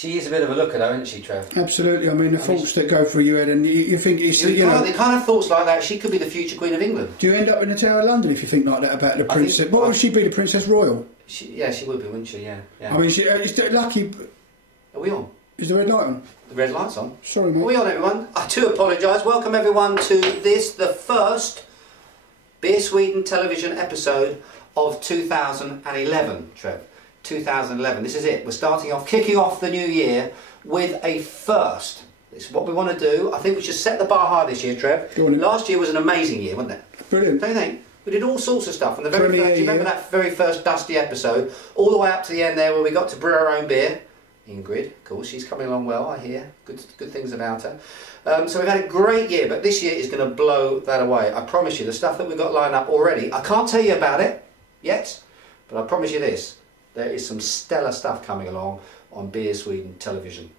She is a bit of a looker though, isn't she, Trev? Absolutely. I mean, the thoughts that go through your head, and you think it's, you know... The kind of thoughts like that, she could be the future Queen of England. Do you end up in the Tower of London if you think like that about the princess? What would she be, the Princess Royal? Yeah, she would be, wouldn't she? Yeah. I mean, it's lucky... Are we on? Is the red light on? The red light's on. Sorry, mate. Are we on, everyone? I do apologise. Welcome, everyone, to this, the first Beer Sweden television episode of 2011, Trev. 2011. This is it. We're starting off, kicking off the new year with a first. This is what we want to do. I think we should set the bar high this year, Trev. Last year was an amazing year, wasn't it? Brilliant. Don't you think? We did all sorts of stuff. And the very first, do you remember that very first dusty episode? All the way up to the end there where we got to brew our own beer. Ingrid, of course, she's coming along well, I hear. Good things about her. So we've had a great year, but this year is going to blow that away. I promise you, the stuff that we've got lined up already, I can't tell you about it yet, but I promise you this. There is some stellar stuff coming along on Beer Sweden television.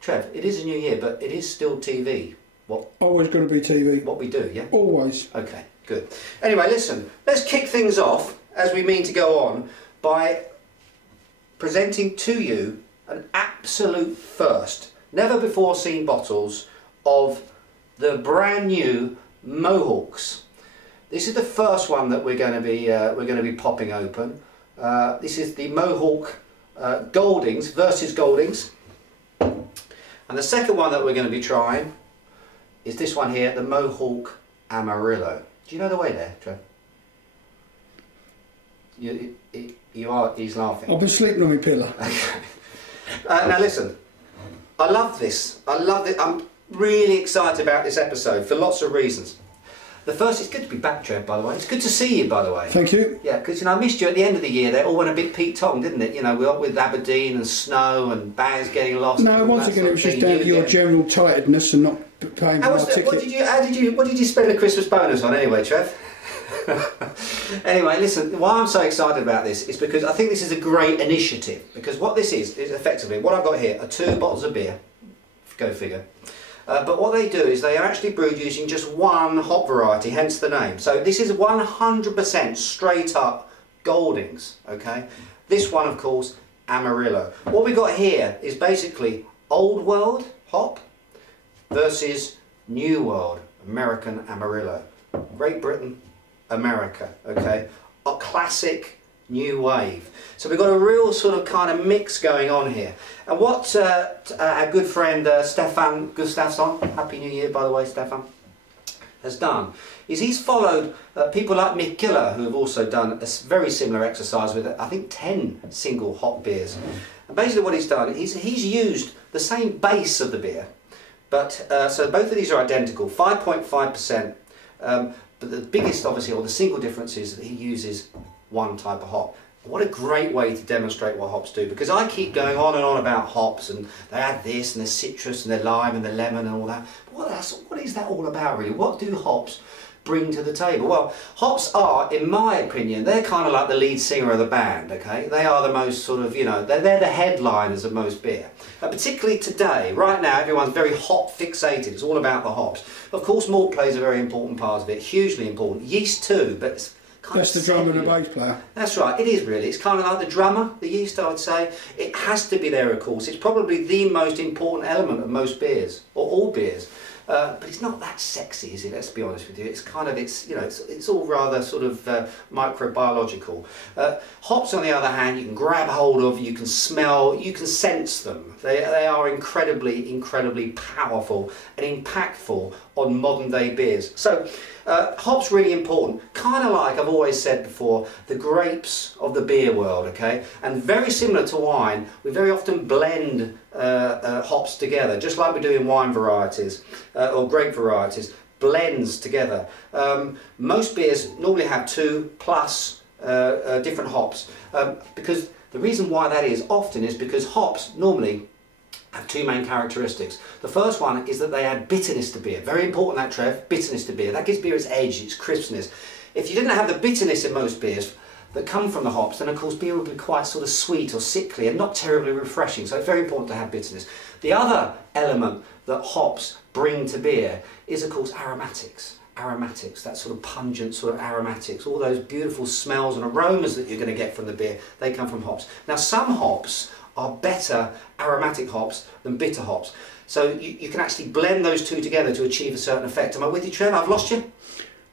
Trev, it is a new year, but it is still TV. What? Always going to be TV. What we do, yeah? Always. Okay, good. Anyway, listen, let's kick things off, as we mean to go on, by presenting to you an absolute first, never before seen bottles of the brand new Mohawks. This is the first one that we're going to be popping open. This is the Mohawk Goldings versus Goldings, and the second one that we're going to be trying is this one here, the Mohawk Amarillo. Do you know the way there, Trev? He's laughing. I've been sleeping on my pillow. Okay. Now listen, I love this. I love it. I'm really excited about this episode for lots of reasons. The first, it's good to be back, Trev, by the way. It's good to see you, by the way. Thank you. Yeah, because, you know, I missed you at the end of the year. They all went a bit Pete Tong, didn't it? You know, we were with Aberdeen and snow and bags getting lost. No, once again, it was just down to your general tightness and not paying for my ticket. What did you spend the Christmas bonus on anyway, Trev? Anyway, listen, why I'm so excited about this is because I think this is a great initiative. Because what this is effectively, what I've got here are 2 bottles of beer. Go figure. But what they do is they are actually brewed using just one hop variety, hence the name. So this is 100% straight up Goldings, okay? This one, of course, Amarillo. What we got here is basically Old World hop versus New World American Amarillo. Great Britain, America, okay? A classic new wave. So we've got a real sort of kind of mix going on here. And what our good friend Stefan Gustafsson, Happy New Year by the way, Stefan, has done is he's followed people like Mick Giller, who have also done a very similar exercise with, I think, 10 single hop beers. And basically what he's done, he's used the same base of the beer, but so both of these are identical, 5.5%, but the biggest, obviously, or the single difference is that he uses one type of hop. What a great way to demonstrate what hops do, because I keep going on and on about hops and they add this and the citrus and the lime and the lemon and all that. But what is that all about really? What do hops bring to the table? Well, hops are, in my opinion, they're kind of like the lead singer of the band, okay? They are the most sort of, you know, they're the headliners of most beer. Particularly today, right now, everyone's very hop fixated. It's all about the hops. Of course, malt plays a very important part of it, hugely important. Yeast too, but it's that's the drummer and the bass player. That's right, it is really. It's kind of like the drummer, the yeast, I would say. It has to be there, of course. It's probably the most important element of most beers, or all beers. But it's not that sexy, is it? Let's be honest with you. It's kind of, you know, it's all rather sort of microbiological. Hops, on the other hand, you can grab hold of, you can smell, you can sense them. They are incredibly, incredibly powerful and impactful on modern day beers. So, hops really important. Kind of like I've always said before, the grapes of the beer world, okay? And very similar to wine, we very often blend hops together, just like we do in wine varieties or grape varieties, blends together. Most beers normally have 2+ different hops, because the reason why that is often is because hops normally have 2 main characteristics. The first one is that they add bitterness to beer. Very important, that, Trev, bitterness to beer. That gives beer its edge, its crispness. If you didn't have the bitterness in most beers that come from the hops, then of course beer would be quite sort of sweet or sickly and not terribly refreshing. So it's very important to have bitterness. The other element that hops bring to beer is, of course, aromatics. Aromatics, that sort of pungent sort of aromatics, all those beautiful smells and aromas that you're going to get from the beer, they come from hops. Now, some hops are better aromatic hops than bitter hops. So you can actually blend those two together to achieve a certain effect. Am I with you, Trev? I've lost you?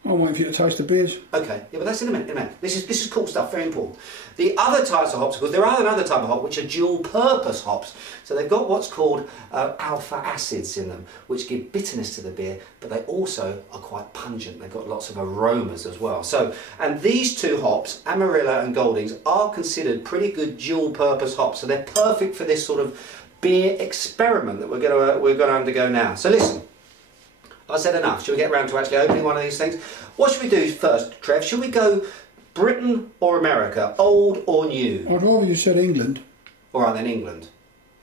I'm waiting for you to taste the beers. Okay, yeah, but that's in a minute, This is cool stuff, very important. The other types of hops, because there are another type of hop which are dual purpose hops. So they've got what's called alpha acids in them, which give bitterness to the beer, but they also are quite pungent. They've got lots of aromas as well. So, and these two hops, Amarillo and Goldings, are considered pretty good dual purpose hops. So they're perfect for this sort of beer experiment that we're going to undergo now. So listen. I said enough. Shall we get around to actually opening one of these things? What should we do first, Trev? Should we go Britain or America? Old or new? I'd rather you said England. All right, then England.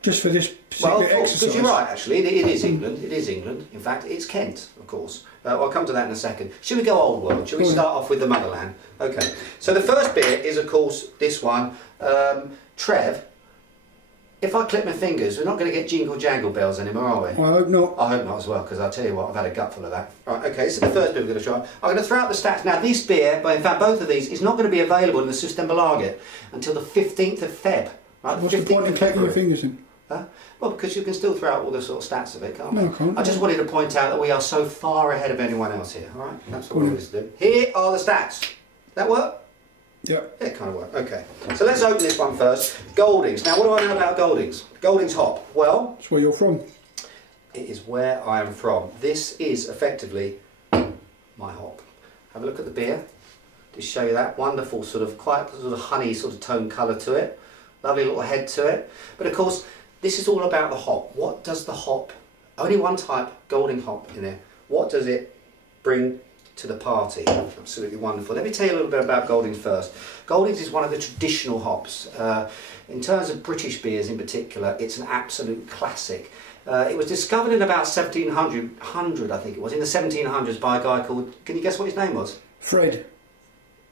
Just for this particular exercise. Because you're right, actually. It is England. It is England. In fact, it's Kent, of course. I'll come to that in a second. Should we go old world? Shall we start off with the motherland? Okay. So the first beer is, of course, this one. Trev, if I clip my fingers, we're not going to get jingle jangle bells anymore, are we? I hope not. I hope not as well, because I'll tell you what, I've had a gut full of that. Right, okay, this is the first beer we're going to try. I'm going to throw out the stats. Now, this beer, but in fact both of these, is not going to be available in the Systembolaget until the 15th of Feb. Right, What's the point in clicking your fingers in? Well, because you can still throw out all the sort of stats of it, can't you? No, I can't. I just wanted to point out that we are so far ahead of anyone else here, all right? That's what we wanted to do. Here are the stats. That work? Yep. Yeah, it kind of worked. Okay. So let's open this one first. Goldings. Now, what do I know about Goldings? Goldings hop. Well, that's where you're from. It is where I am from. This is effectively my hop. Have a look at the beer. Just show you that wonderful sort of quite sort of honey sort of tone colour to it. Lovely little head to it. But of course, this is all about the hop. What does the hop? Only one type, Golding hop in there. What does it bring to the party? Absolutely wonderful. Let me tell you a little bit about Goldings first. Goldings is one of the traditional hops. In terms of British beers in particular, it's an absolute classic. It was discovered in about 1700, I think it was, in the 1700s by a guy called, can you guess what his name was? Fred.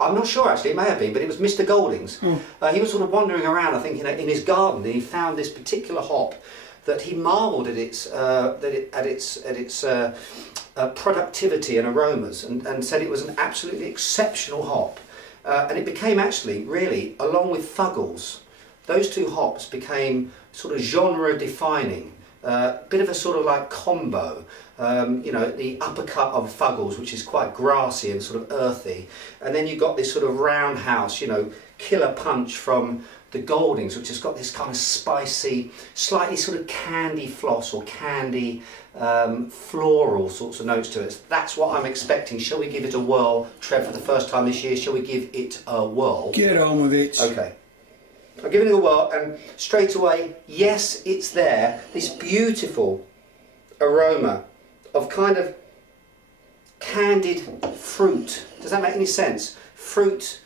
I'm not sure actually, it may have been, but it was Mr. Goldings. He was sort of wandering around, I think, in his garden, and he found this particular hop that he marvelled at its productivity and aromas, and said it was an absolutely exceptional hop. And it became actually, really, along with Fuggles, those two hops became sort of genre defining. Bit of a sort of like combo, you know, the uppercut of Fuggles, which is quite grassy and sort of earthy, and then you've got this sort of roundhouse, you know, killer punch from the Goldings, which has got this kind of spicy, slightly sort of candy floss or candy floral sorts of notes to it. That's what I'm expecting. Shall we give it a whirl, Trev, for the first time this year? Shall we give it a whirl? Get on with it. Okay. I'm giving it a whirl, and straight away, yes, it's there. This beautiful aroma of kind of candied fruit. Does that make any sense? Fruit,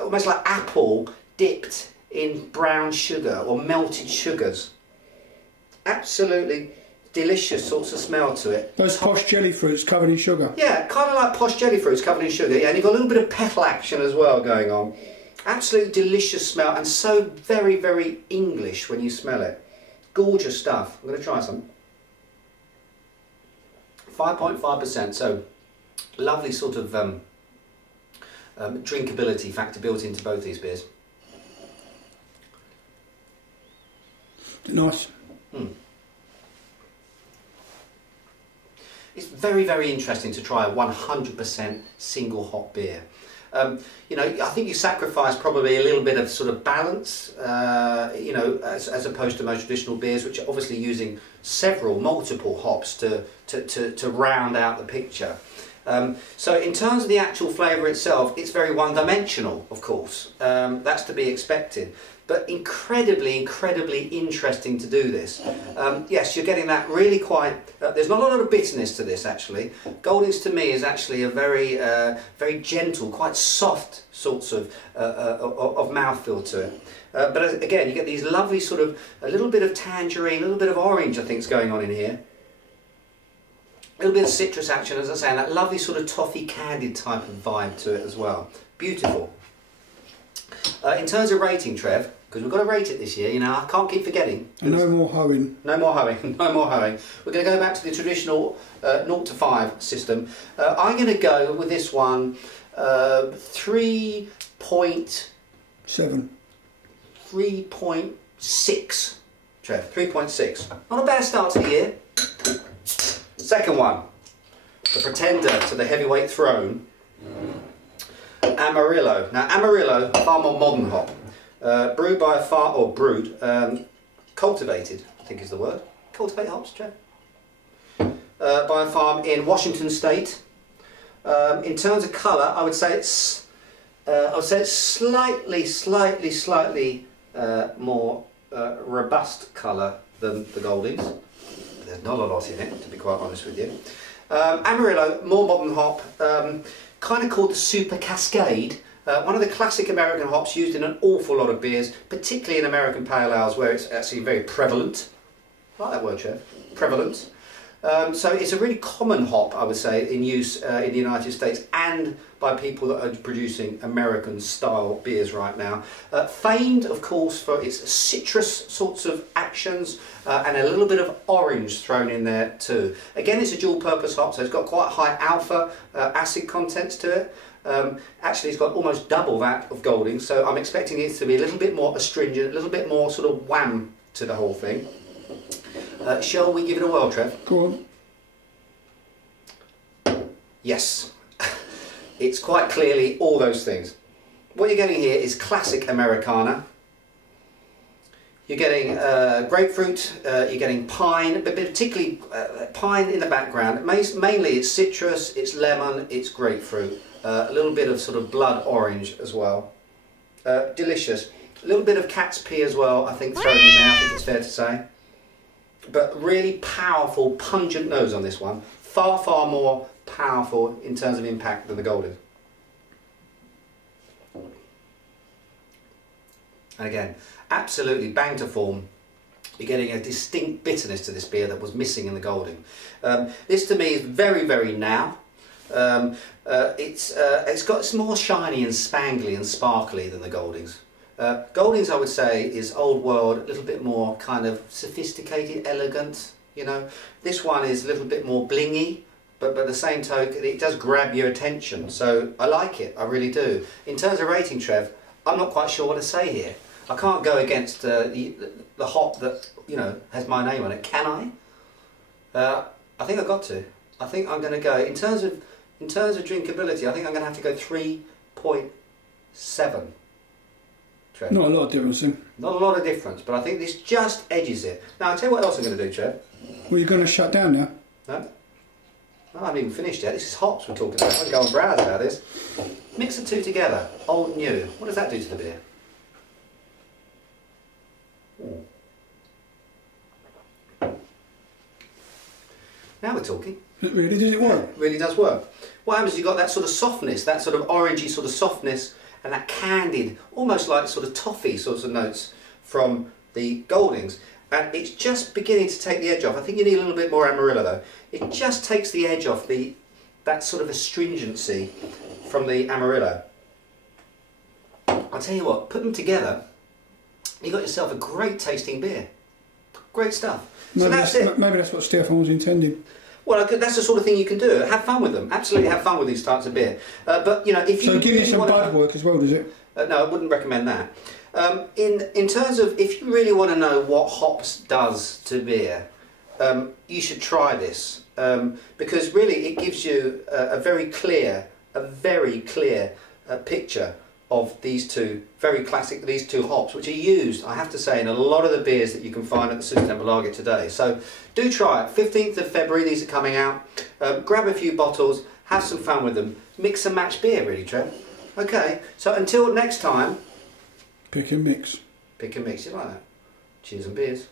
almost like apple dipped in brown sugar or melted sugars. Absolutely delicious sorts of smell to it. Those posh jelly fruits covered in sugar. Yeah, kind of like posh jelly fruits covered in sugar. Yeah, and you've got a little bit of petal action as well going on. Absolute delicious smell, and so very, very English when you smell it. Gorgeous stuff. I'm going to try some. 5.5%, so lovely sort of drinkability factor built into both these beers. Nice. It's very, very interesting to try a 100% single hop beer. You know, I think you sacrifice probably a little bit of sort of balance, you know, as opposed to most traditional beers, which are obviously using multiple hops to round out the picture. So in terms of the actual flavour itself, it's very one-dimensional, of course. That's to be expected. But incredibly, incredibly interesting to do this. Yes, you're getting that really quite... there's not a lot of bitterness to this, actually. Goldings, to me, is actually a very, very gentle, quite soft sorts of mouthfeel to it. But again, you get these lovely sort of... a little bit of tangerine, a little bit of orange, I think, is going on in here. A little bit of citrus action, as I say, and that lovely sort of toffee candied type of vibe to it as well. Beautiful. In terms of rating, Trev, because we've got to rate it this year, you know, I can't keep forgetting. No more hoeing. No more hoeing, no more hoeing. We're going to go back to the traditional 0 to 5 system. I'm going to go with this one 3.7. 3.6. Trev, 3.6. Not a bad start to the year. Second one, the pretender to the heavyweight throne, Amarillo. Now Amarillo, far more modern hop, brewed by a farm, or brewed, cultivated, I think is the word. Cultivate hops, Trev. By a farm in Washington State. In terms of colour, I would say it's slightly more robust colour than the Goldings. There's not a lot in it, to be quite honest with you. Amarillo, more modern hop, kind of called the Super Cascade. One of the classic American hops used in an awful lot of beers, particularly in American pale ales where it's actually very prevalent. I like that word, Trev. Prevalent. So it's a really common hop, I would say, in use in the United States and by people that are producing American style beers right now. Famed, of course, for its citrus sorts of actions and a little bit of orange thrown in there too. Again, it's a dual purpose hop, so it's got quite high alpha acid contents to it. Actually, it's got almost double that of Goldings, so I'm expecting it to be a little bit more astringent, a little bit more sort of wham to the whole thing. Shall we give it a whirl, Trev? Go on. Yes. It's quite clearly all those things. What you're getting here is classic Americana. You're getting grapefruit, you're getting pine, but particularly pine in the background. Mainly it's citrus, it's lemon, it's grapefruit. A little bit of sort of blood orange as well. Delicious. A little bit of cat's pee as well, I think, thrown in there, I think it's fair to say. But really powerful, pungent nose on this one. Far, far more powerful in terms of impact than the Goldings. And again, absolutely bang to form. You're getting a distinct bitterness to this beer that was missing in the Golding. This to me is very, very now. It's more shiny and spangly and sparkly than the Goldings. Goldings, I would say, is old world, a little bit more kind of sophisticated, elegant, you know. This one is a little bit more blingy, but by the same token, it does grab your attention. So I like it, I really do. In terms of rating, Trev, I'm not quite sure what to say here. I can't go against the hop that, you know, has my name on it. Can I? I think I've got to. I think I'm going to go, in terms of drinkability, I think I'm going to have to go 3.7. Trev. Not a lot of difference then. Not a lot of difference, but I think this just edges it. Now, I'll tell you what else I'm going to do, Trev. Well, you're going to shut down now? No? I haven't even finished yet. This is hops we're talking about. I can go and browse about this. Mix the two together, old and new. What does that do to the beer? Ooh. Now we're talking. Really, does it work? It really does work. What happens is you've got that sort of softness, that sort of orangey sort of softness, and that candied, almost like sort of toffee sorts of notes from the Goldings. And it's just beginning to take the edge off. I think you need a little bit more Amarillo though. It just takes the edge off that sort of astringency from the Amarillo. I'll tell you what, put them together, you got yourself a great tasting beer. Great stuff. So that's it. Maybe that's what Stefan was intending. Well, that's the sort of thing you can do. Have fun with them. Absolutely have fun with these types of beer. But, you know, if you... So give you some bud work as well, does it? No, I wouldn't recommend that. In terms of, if you really want to know what hops does to beer, you should try this. Because really it gives you a very clear picture of these two these two hops, which are used, I have to say, in a lot of the beers that you can find at the Systember Lager today. So do try it. 15th of February these are coming out. Grab a few bottles, have some fun with them, mix and match beer really, Trev. Okay, so until next time, pick and mix. Pick and mix, you like that? Cheers and beers.